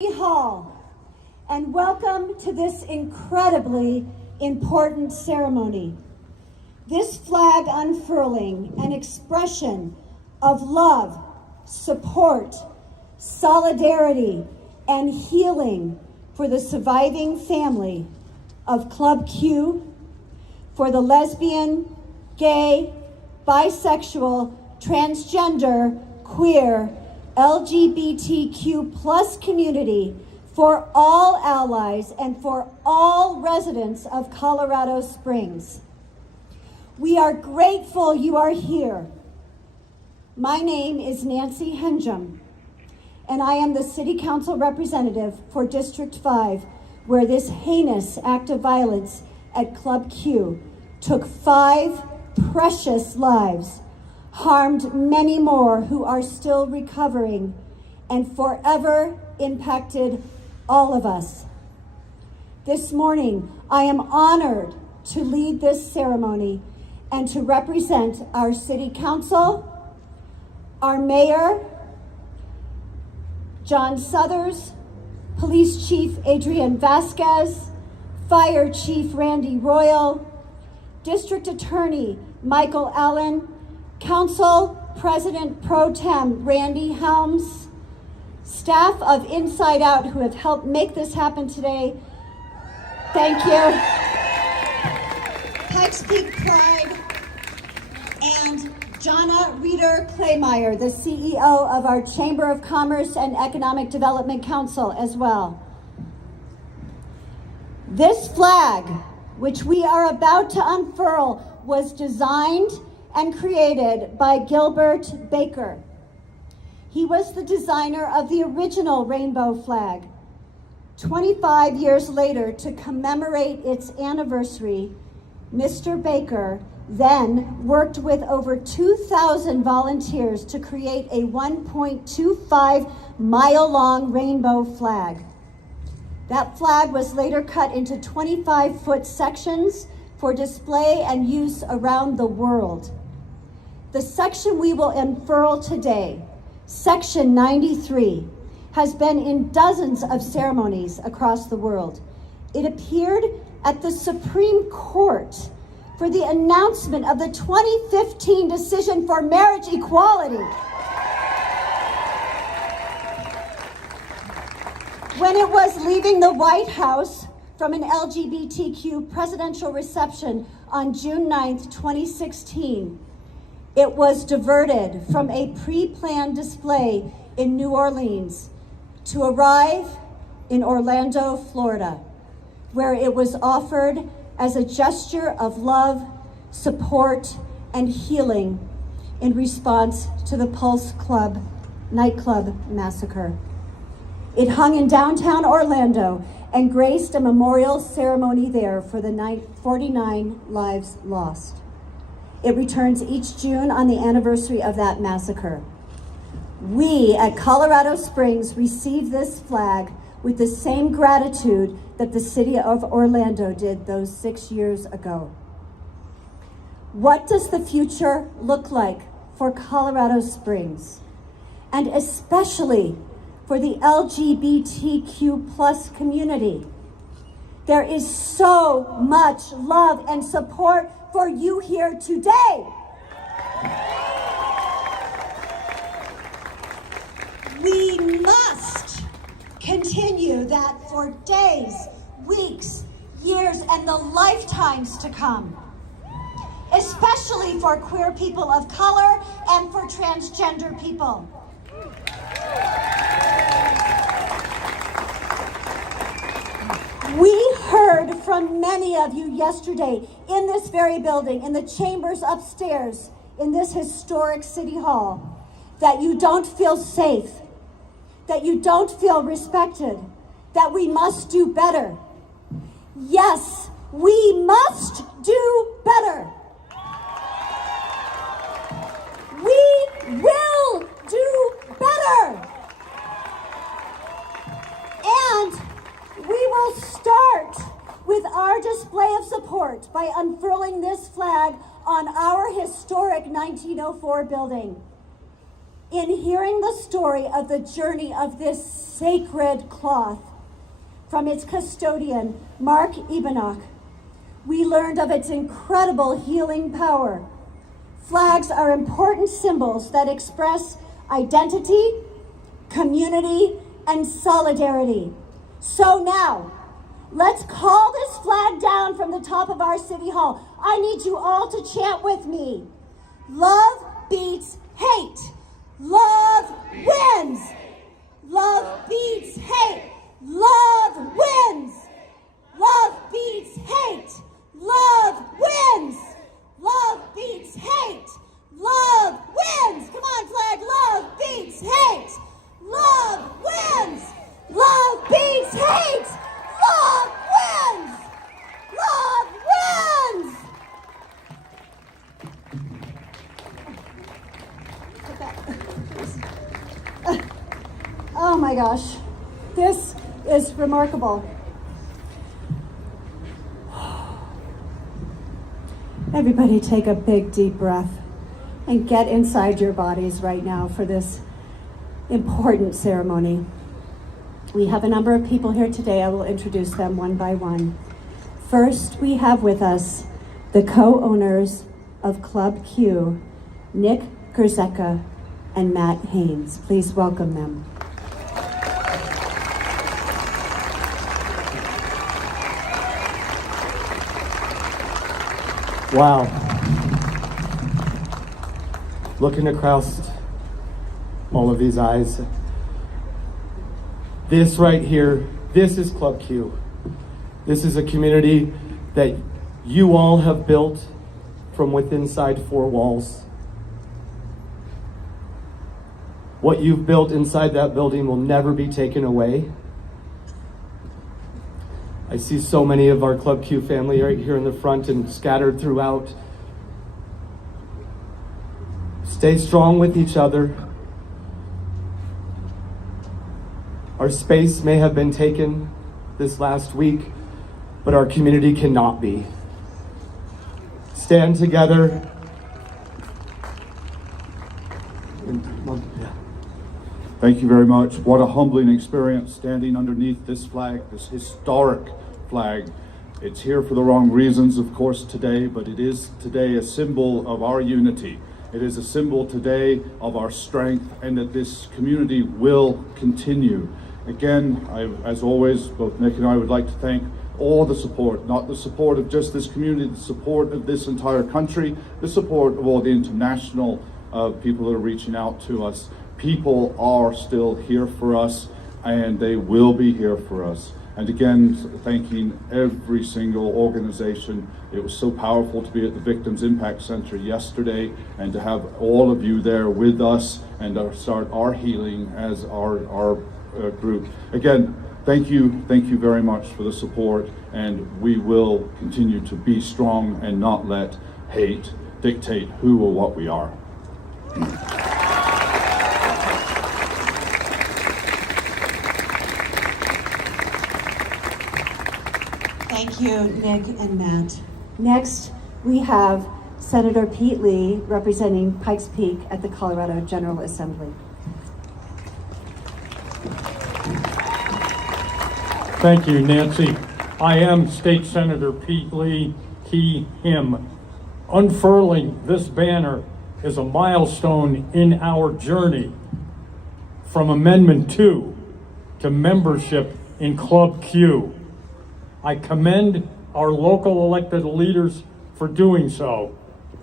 Hall, and welcome to this incredibly important ceremony. This flag unfurling, an expression of love, support, solidarity, and healing for the surviving family of Club Q, for the lesbian, gay, bisexual, transgender, queer, LGBTQ plus community, for all allies and for all residents of Colorado Springs. We are grateful you are here. My name is Nancy Henjum, and I am the City Council representative for District 5, where this heinous act of violence at Club Q took 5 precious lives, harmed many more who are still recovering, and forever impacted all of us. This morning, I am honored to lead this ceremony and to represent our City Council, our Mayor, John Suthers, Police Chief Adrian Vasquez, Fire Chief Randy Royal, District Attorney Michael Allen, Council President Pro Tem Randy Helms, staff of Inside Out who have helped make this happen today. Thank you. Pikes Peak Pride, and Jana Reeder Claymeyer, the CEO of our Chamber of Commerce and Economic Development Council as well. This flag, which we are about to unfurl, was designed and created by Gilbert Baker. He was the designer of the original rainbow flag. 25 years later, to commemorate its anniversary, Mr. Baker then worked with over 2,000 volunteers to create a 1.25-mile-long rainbow flag. That flag was later cut into 25-foot sections for display and use around the world. The section we will unfurl today, Section 93, has been in dozens of ceremonies across the world. It appeared at the Supreme Court for the announcement of the 2015 decision for marriage equality. When it was leaving the White House from an LGBTQ presidential reception on June 9th, 2016, it was diverted from a pre-planned display in New Orleans to arrive in Orlando, Florida, where it was offered as a gesture of love, support, and healing in response to the Pulse Club nightclub massacre. It hung in downtown Orlando and graced a memorial ceremony there for the 49 lives lost. It returns each June on the anniversary of that massacre. We at Colorado Springs receive this flag with the same gratitude that the city of Orlando did those 6 years ago. What does the future look like for Colorado Springs, and especially for the LGBTQ plus community? There is so much love and support for you here today. We must continue that for days, weeks, years, and the lifetimes to come, especially for queer people of color and for transgender people. We heard from many of you yesterday in this very building, in the chambers upstairs, in this historic City Hall, that you don't feel safe, that you don't feel respected, that we must do better. Yes, we must do better. We will do better. And we will start with our display of support by unfurling this flag on our historic 1904 building. In hearing the story of the journey of this sacred cloth from its custodian, Mark Ebenach, we learned of its incredible healing power. Flags are important symbols that express identity, community, and solidarity. So now, let's call this flag down from the top of our city hall. I need you all to chant with me. Love beats hate. Love wins. Love beats hate. Love wins. Love beats hate. Love wins. Love beats hate. Love wins. Come on, flag. Love beats hate. Love wins. Love beats hate. Love wins. Love wins. Oh my gosh, this is remarkable. Everybody take a big deep breath and get inside your bodies right now for this important ceremony. We have a number of people here today. I will introduce them one by one. First, we have with us the co-owners of Club Q, Nick Grzecka and Matt Haynes. Please welcome them. Wow. Looking across all of these eyes, this right here, this is Club Q. This is a community that you all have built from within inside four walls. What you've built inside that building will never be taken away. I see so many of our Club Q family right here in the front and scattered throughout. Stay strong with each other. Our space may have been taken this last week, but our community cannot be. Stand together. Thank you very much. What a humbling experience standing underneath this flag, this historic flag. It's here for the wrong reasons, of course, today, but it is today a symbol of our unity. It is a symbol today of our strength and that this community will continue. Again, as always, both Nick and I would like to thank all the support, not the support of just this community, the support of this entire country, the support of all the international people that are reaching out to us. People are still here for us, and they will be here for us. And again, thanking every single organization. It was so powerful to be at the Victims Impact Center yesterday and to have all of you there with us and start our healing as our group. Again, thank you very much for the support, and we will continue to be strong and not let hate dictate who or what we are. Thank you, Nick and Matt. Next, we have Senator Pete Lee representing Pikes Peak at the Colorado General Assembly. Thank you, Nancy. I am State Senator Pete Lee, he, him. Unfurling this banner is a milestone in our journey from Amendment 2 to membership in Club Q. I commend our local elected leaders for doing so.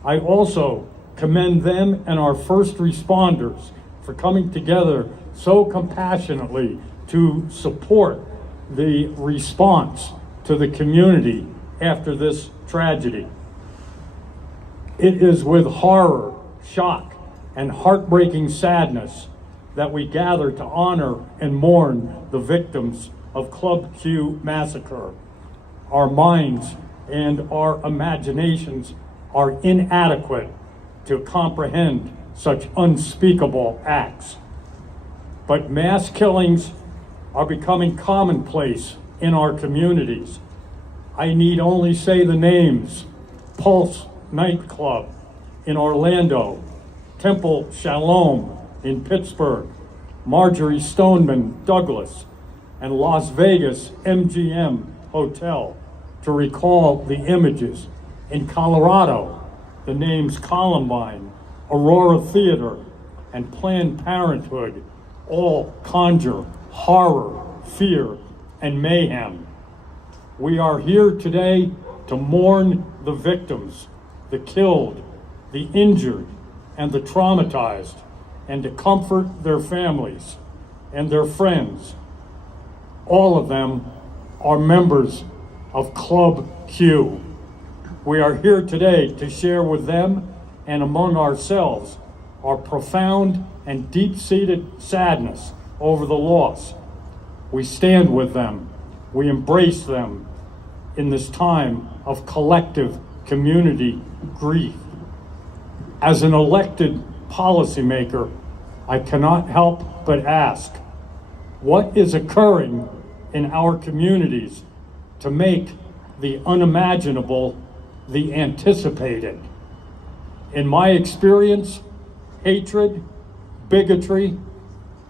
I also commend them and our first responders for coming together so compassionately to support the response to the community after this tragedy. It is with horror, shock, and heartbreaking sadness that we gather to honor and mourn the victims of Club Q massacre. Our minds and our imaginations are inadequate to comprehend such unspeakable acts. But mass killings are becoming commonplace in our communities. I need only say the names: Pulse nightclub in Orlando, Temple Shalom in Pittsburgh, Marjorie Stoneman Douglas, and Las Vegas MGM Hotel to recall the images. In Colorado, the names Columbine, Aurora Theater, and Planned Parenthood all conjure horror, fear, and mayhem. We are here today to mourn the victims, the killed, the injured, and the traumatized, and to comfort their families and their friends. All of them are members of Club Q. We are here today to share with them and among ourselves our profound and deep-seated sadness over the loss. We stand with them. We embrace them in this time of collective community grief. As an elected policymaker, I cannot help but ask, what is occurring in our communities to make the unimaginable the anticipated? In my experience, hatred, bigotry,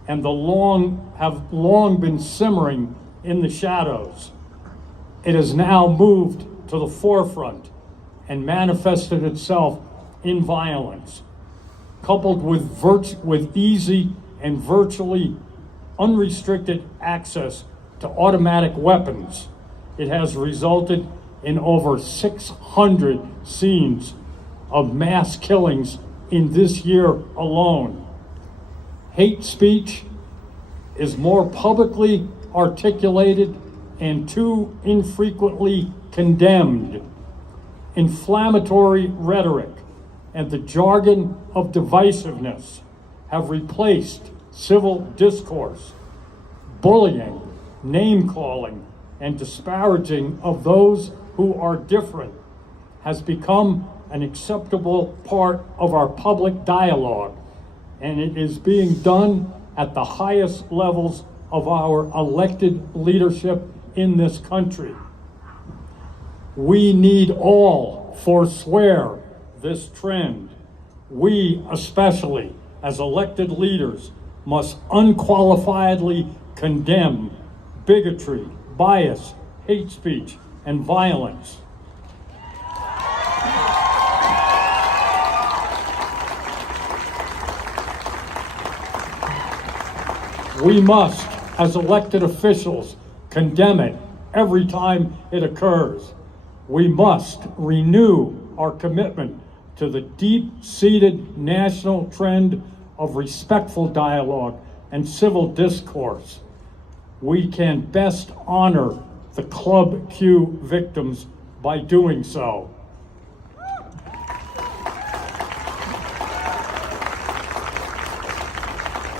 and have long been simmering in the shadows. It has now moved to the forefront and manifested itself in violence. Coupled with easy and virtually unrestricted access to automatic weapons, it has resulted in over 600 scenes of mass killings in this year alone. Hate speech is more publicly articulated and too infrequently condemned. Inflammatory rhetoric and the jargon of divisiveness have replaced civil discourse. Bullying, name-calling, and disparaging of those who are different has become an acceptable part of our public dialogue, and it is being done at the highest levels of our elected leadership in this country. We need all forswear this trend. We, especially as elected leaders, must unqualifiedly condemn bigotry, bias, hate speech, and violence. We must, as elected officials, condemn it every time it occurs. We must renew our commitment to the deep-seated national trend of respectful dialogue and civil discourse. We can best honor the Club Q victims by doing so.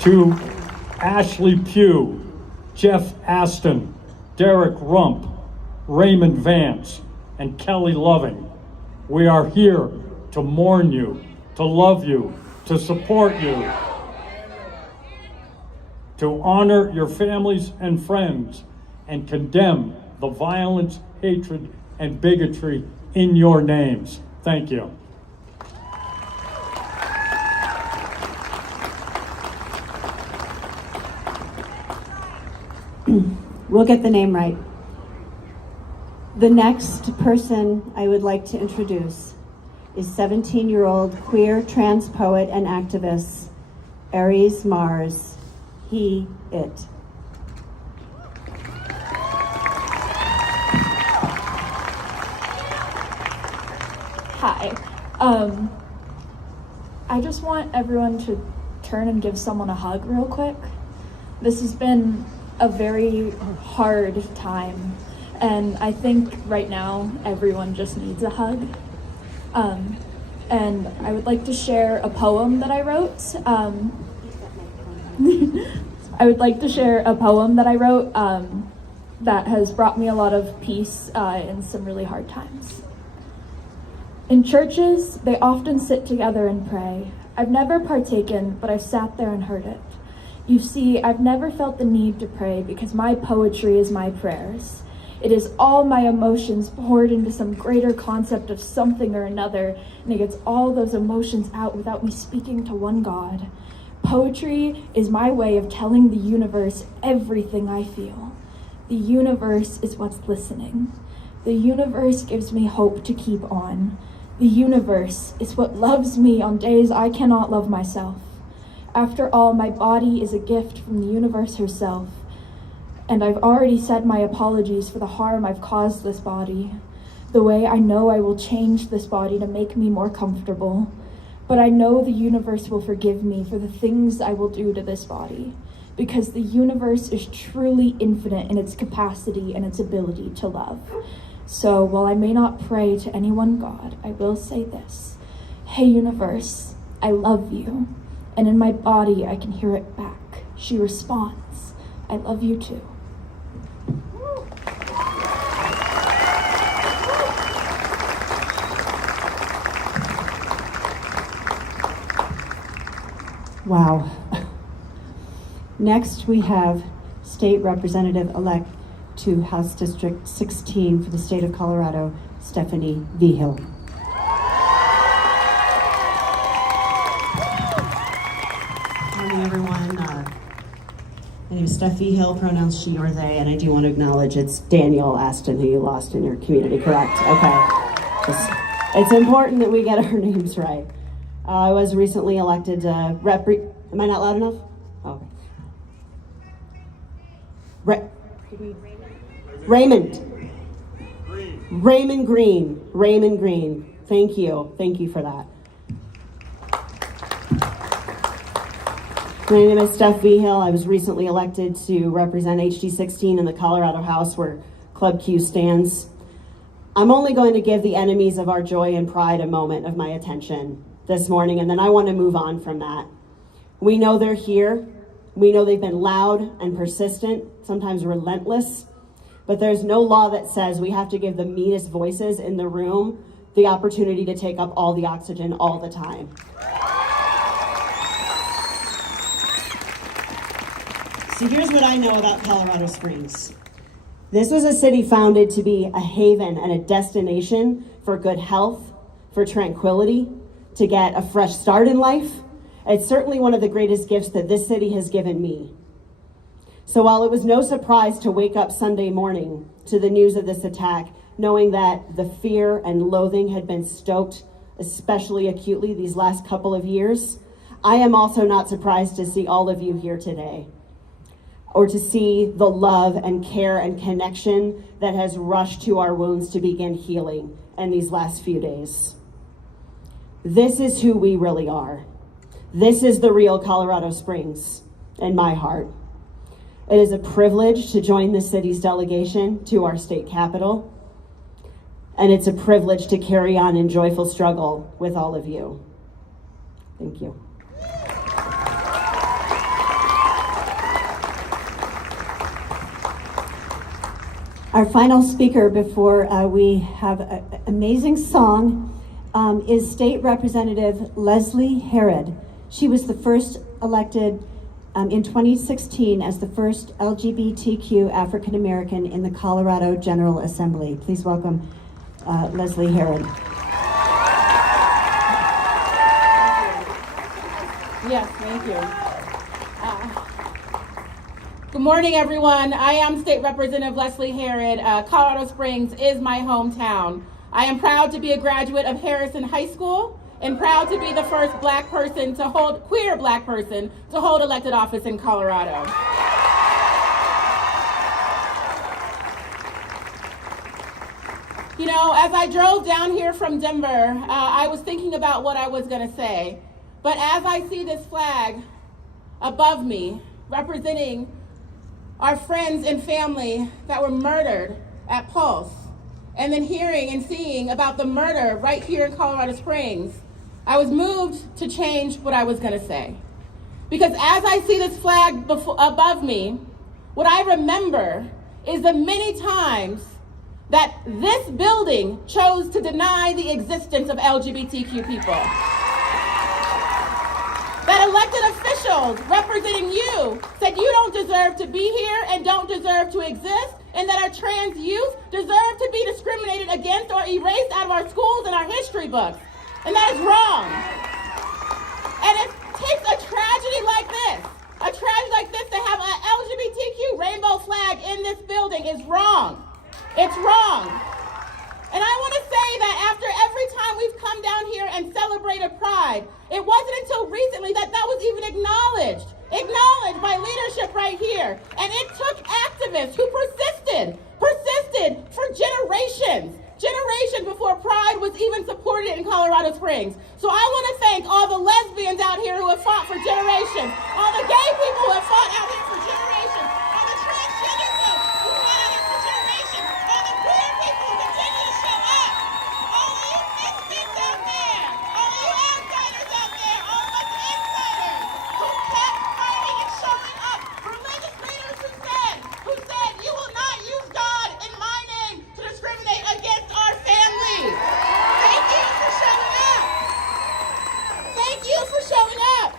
To Ashley Pugh, Jeff Aston, Derek Rump, Raymond Vance, and Kelly Loving, we are here to mourn you, to love you, to support you, to honor your families and friends, and condemn the violence, hatred, and bigotry in your names. Thank you. We'll get the name right. The next person I would like to introduce is 17-year-old queer trans poet and activist, Aries Mars, he, it. Hi. I just want everyone to turn and give someone a hug real quick. This has been a very hard time, and I think right now everyone just needs a hug. And I would like to share a poem that I wrote. That has brought me a lot of peace in some really hard times. In churches, they often sit together and pray. I've never partaken, but I've sat there and heard it. You see, I've never felt the need to pray because my poetry is my prayers. It is all my emotions poured into some greater concept of something or another, and it gets all those emotions out without me speaking to one God. Poetry is my way of telling the universe everything I feel. The universe is what's listening. The universe gives me hope to keep on. The universe is what loves me on days I cannot love myself. After all, my body is a gift from the universe herself, and I've already said my apologies for the harm I've caused this body. The way I know I will change this body to make me more comfortable, but I know the universe will forgive me for the things I will do to this body, because the universe is truly infinite in its capacity and its ability to love. So while I may not pray to any one God, I will say this: hey universe, I love you. And in my body, I can hear it back. She responds, I love you too. Wow. Next, we have State Representative-elect to House District 16 for the state of Colorado, Stephanie Vigil. Morning, everyone. My name is Steph Vigil, pronouns she or they, and I do want to acknowledge it's Daniel Aston who you lost in your community, correct? Okay. It's important that we get our names right. I was recently elected am I not loud enough? Oh, okay. Raymond Green. Thank you for that. My name is Steph Vigil. I was recently elected to represent HD 16 in the Colorado House where Club Q stands. I'm only going to give the enemies of our joy and pride a moment of my attention this morning, and then I want to move on from that. We know they're here. We know they've been loud and persistent, sometimes relentless, but there's no law that says we have to give the meanest voices in the room the opportunity to take up all the oxygen all the time. So here's what I know about Colorado Springs. This was a city founded to be a haven and a destination for good health, for tranquility, to get a fresh start in life. It's certainly one of the greatest gifts that this city has given me. So while it was no surprise to wake up Sunday morning to the news of this attack, knowing that the fear and loathing had been stoked, especially acutely these last couple of years, I am also not surprised to see all of you here today, or to see the love and care and connection that has rushed to our wounds to begin healing in these last few days. This is who we really are. This is the real Colorado Springs in my heart. It is a privilege to join the city's delegation to our state capitol, and it's a privilege to carry on in joyful struggle with all of you. Thank you. Our final speaker before we have an amazing song is State Representative Leslie Herod. She was the first elected in 2016 as the first LGBTQ African American in the Colorado General Assembly. Please welcome Leslie Herod. Yes, thank you. Good morning, everyone. I am State Representative Leslie Herod. Colorado Springs is my hometown. I am proud to be a graduate of Harrison High School and proud to be the first queer black person to hold elected office in Colorado. You know, as I drove down here from Denver, I was thinking about what I was going to say. But as I see this flag above me representing our friends and family that were murdered at Pulse, and then hearing and seeing about the murder right here in Colorado Springs, I was moved to change what I was going to say. Because as I see this flag above me, what I remember is the many times that this building chose to deny the existence of LGBTQ people. That elected officials representing you said you don't deserve to be here and don't deserve to exist, and that our trans youth deserve to be discriminated against or erased out of our schools and our history books. And that is wrong. And it takes a tragedy like a tragedy like this, to have an LGBTQ rainbow flag in this building is wrong. It's wrong. And I want to say that after every time we've come down here and celebrated Pride, it wasn't until recently that that was even acknowledged by leadership right here. And it took activists who persisted for generations before Pride was even supported in Colorado Springs. So I want to thank all the lesbians out here who have fought for generations, all the gay people who have fought out here for generations, all the transgender folks who fought out here for generations, all the queer people who continue to show up, all of you misfits out there, all of you outsiders out there, all of us insiders who kept fighting and showing up, religious leaders who said, you will not use God in my name to discriminate against our family. Thank you for showing up. Thank you for showing up.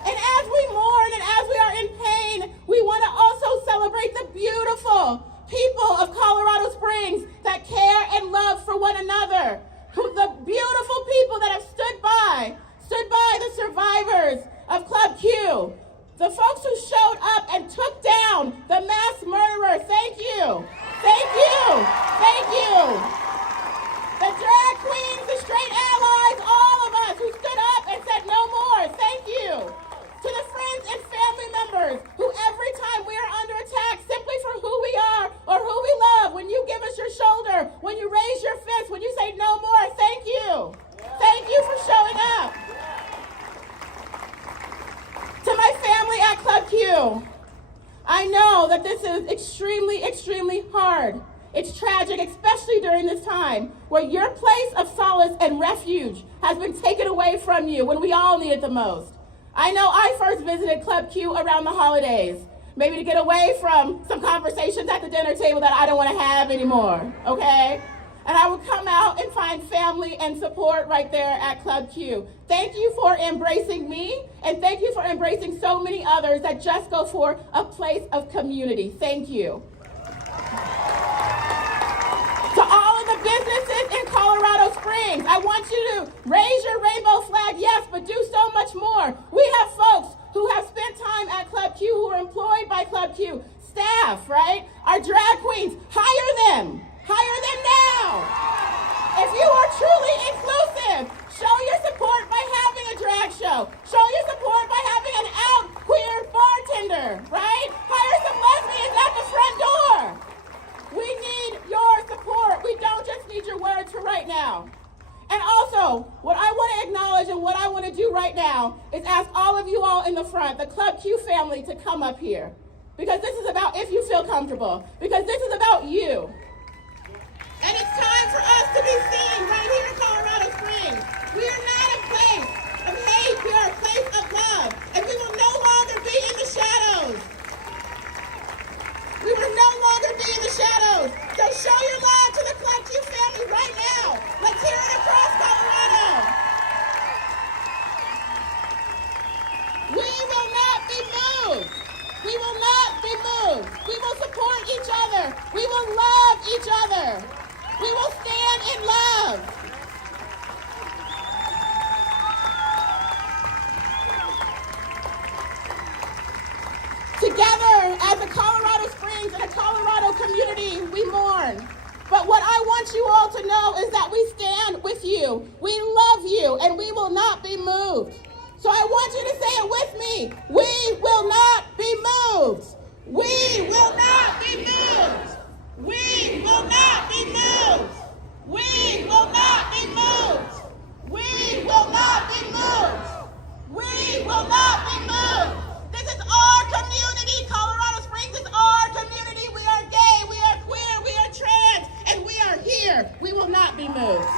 And as we mourn and as we are in pain, we want to also celebrate the beautiful people of Colorado Springs that care and love for one another. The beautiful people that have stood by the survivors of Club Q. The folks who showed up and took down the mass murderer. Thank you. Thank you. Thank you. The drag queens, the straight allies, all of us who stood up and said no more. Thank you. To the friends and family members who every time we are under attack simply for who we are or who we love, when you give us your shoulder, when you raise your fist, when you say no more, thank you. Thank you for showing up. To my family at Club Q, I know that this is extremely, extremely hard. It's tragic, especially during this time where your place of solace and refuge has been taken away from you when we all need it the most. I know I first visited Club Q around the holidays, maybe to get away from some conversations at the dinner table that I don't want to have anymore, okay? And I would come out and find family and support right there at Club Q. Thank you for embracing me, and thank you for embracing so many others that just go for a place of community. Thank you. To all of the businesses in Colorado Springs, I want you to raise your rainbow flag, yes, but do so much more. We have folks who have spent time at Club Q, who are employed by Club Q, staff, right? Our drag queens, hire them. Hire them now. If you are truly inclusive, show your support by having a drag show. Show your support by having an out queer bartender, right? Hire some lesbians at the front door. We need your support. We don't just need your words for right now. And also, what I want to acknowledge and what I want to do right now is ask all of you all in the front, the Club Q family, to come up here. Because this is about if you feel comfortable. Because this is about you. And it's time for us to be seen right here in Colorado Springs. We are not a place of hate. We are a place of love. And we will no longer be in the shadows. We will no longer be in the shadows. So show your love to the Club Q family right now. Let's hear it across Colorado. We will not be moved. We will not be moved. We will support each other. We will love each other. We will stand in love. Together, as a Colorado Springs and a Colorado community, we mourn. But what I want you all to know is that we stand with you. We love you, and we will not be moved. So I want you to say it with me. We will not be moved. We will not be moved. We will not be moved. We will not be moved. We will not be moved. We will not be moved. This is our community. Colorado Springs is our community. We are gay, we are queer, we are trans, and we are here. We will not be moved.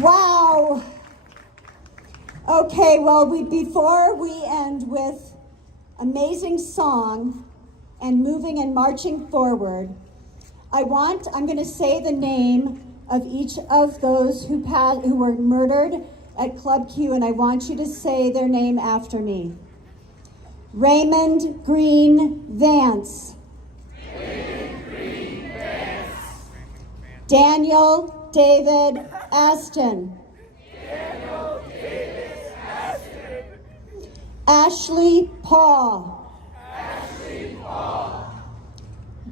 Wow. Okay, well, before we end with amazing song and moving and marching forward, I'm going to say the name of each of those who were murdered at Club Q, and I want you to say their name after me. Raymond Green Vance. Raymond Daniel David Aston. Ashley Paul.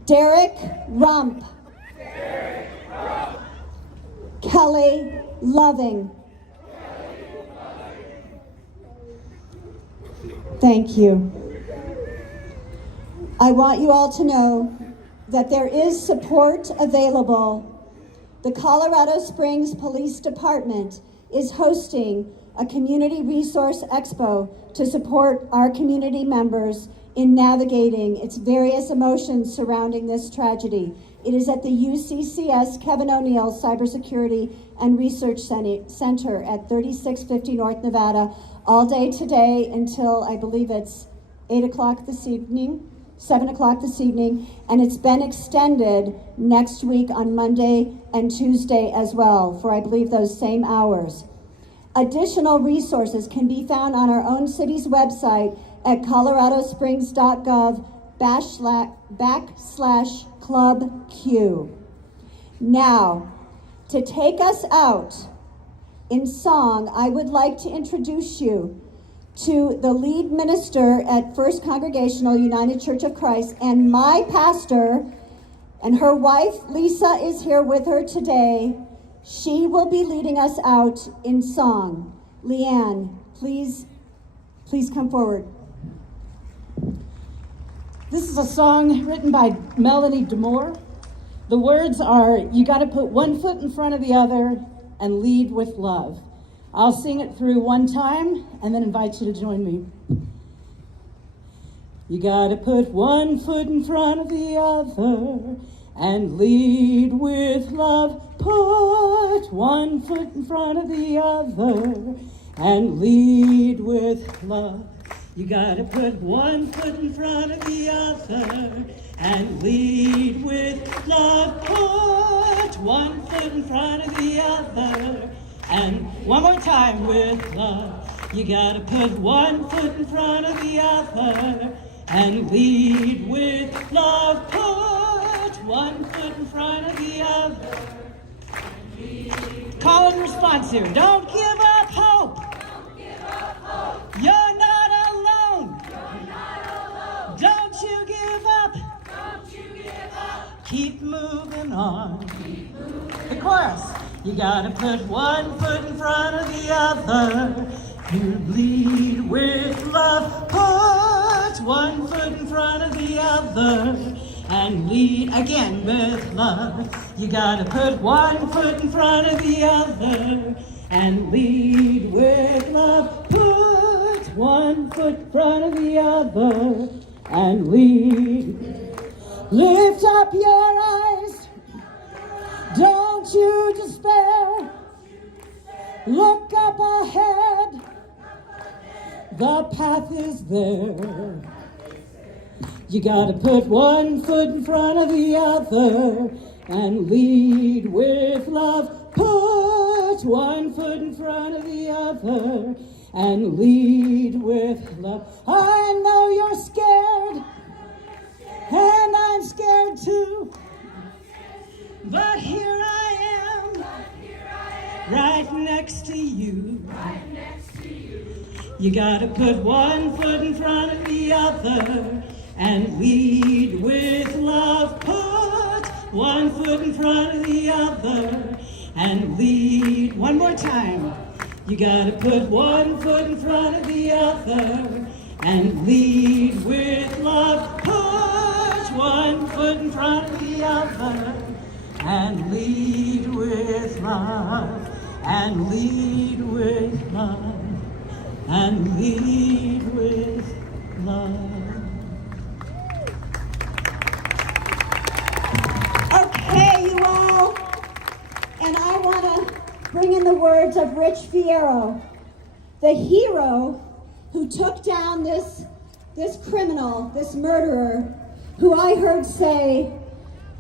Derek Rump. Kelly Loving. Thank you. I want you all to know that there is support available. The Colorado Springs Police Department is hosting a community resource expo to support our community members in navigating its various emotions surrounding this tragedy. It is at the UCCS Kevin O'Neill Cybersecurity and Research Center at 3650 North Nevada, all day today until I believe it's 8 o'clock this evening, 7 o'clock this evening, and it's been extended next week on Monday and Tuesday as well for I believe those same hours. Additional resources can be found on our own city's website at coloradosprings.gov/Club Q. Now, to take us out in song, I would like to introduce you to the lead minister at First Congregational United Church of Christ and my pastor, and her wife Lisa is here with her today. She will be leading us out in song. Leanne, please come forward. This is a song written by Melanie DeMore. The words are, you got to put one foot in front of the other and lead with love. I'll sing it through one time and then invite you to join me. You got to put one foot in front of the other and lead with love. Put one foot in front of the other and lead with love. You gotta put one foot in front of the other and lead with love. Put one foot in front of the other and one more time with love. You gotta put one foot in front of the other and lead with love. Put one foot in front of the other. Call and response here. Don't give up hope. Don't give up hope. You're not alone. You're not alone. Don't you give up. Don't you give up. Keep moving on. Keep moving. The chorus. You gotta put one foot in front of the other. You lead with love. Put one foot in front of the other and lead again with love. You gotta put one foot in front of the other and lead with love. Put one foot in front of the other and lead. Lift up your eyes. Don't you despair. Look up ahead. The path is there. You gotta put one foot in front of the other and lead with love. Put one foot in front of the other and lead with love. I know you're scared, and I'm scared too. But here I am, right next to you. You gotta put one foot in front of the other and lead with love. Put one foot in front of the other and lead. One more time. You gotta put one foot in front of the other and lead with love. Put one foot in front of the other and lead with love. And lead with love. And lead with love. Okay, you all. And I want to bring in the words of Rich Fierro, the hero who took down this criminal, this murderer, who I heard say,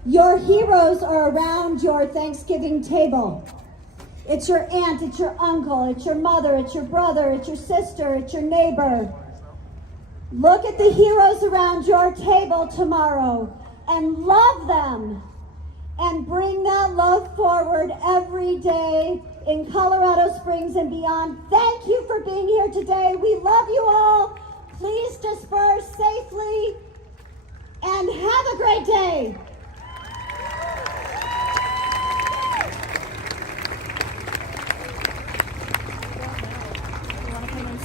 your heroes are around your Thanksgiving table. It's your aunt, it's your uncle, it's your mother, it's your brother, it's your sister, it's your neighbor. Look at the heroes around your table tomorrow and love them and bring that love forward every day in Colorado Springs and beyond. Thank you for being here today. We love you all. Please disperse safely and have a great day.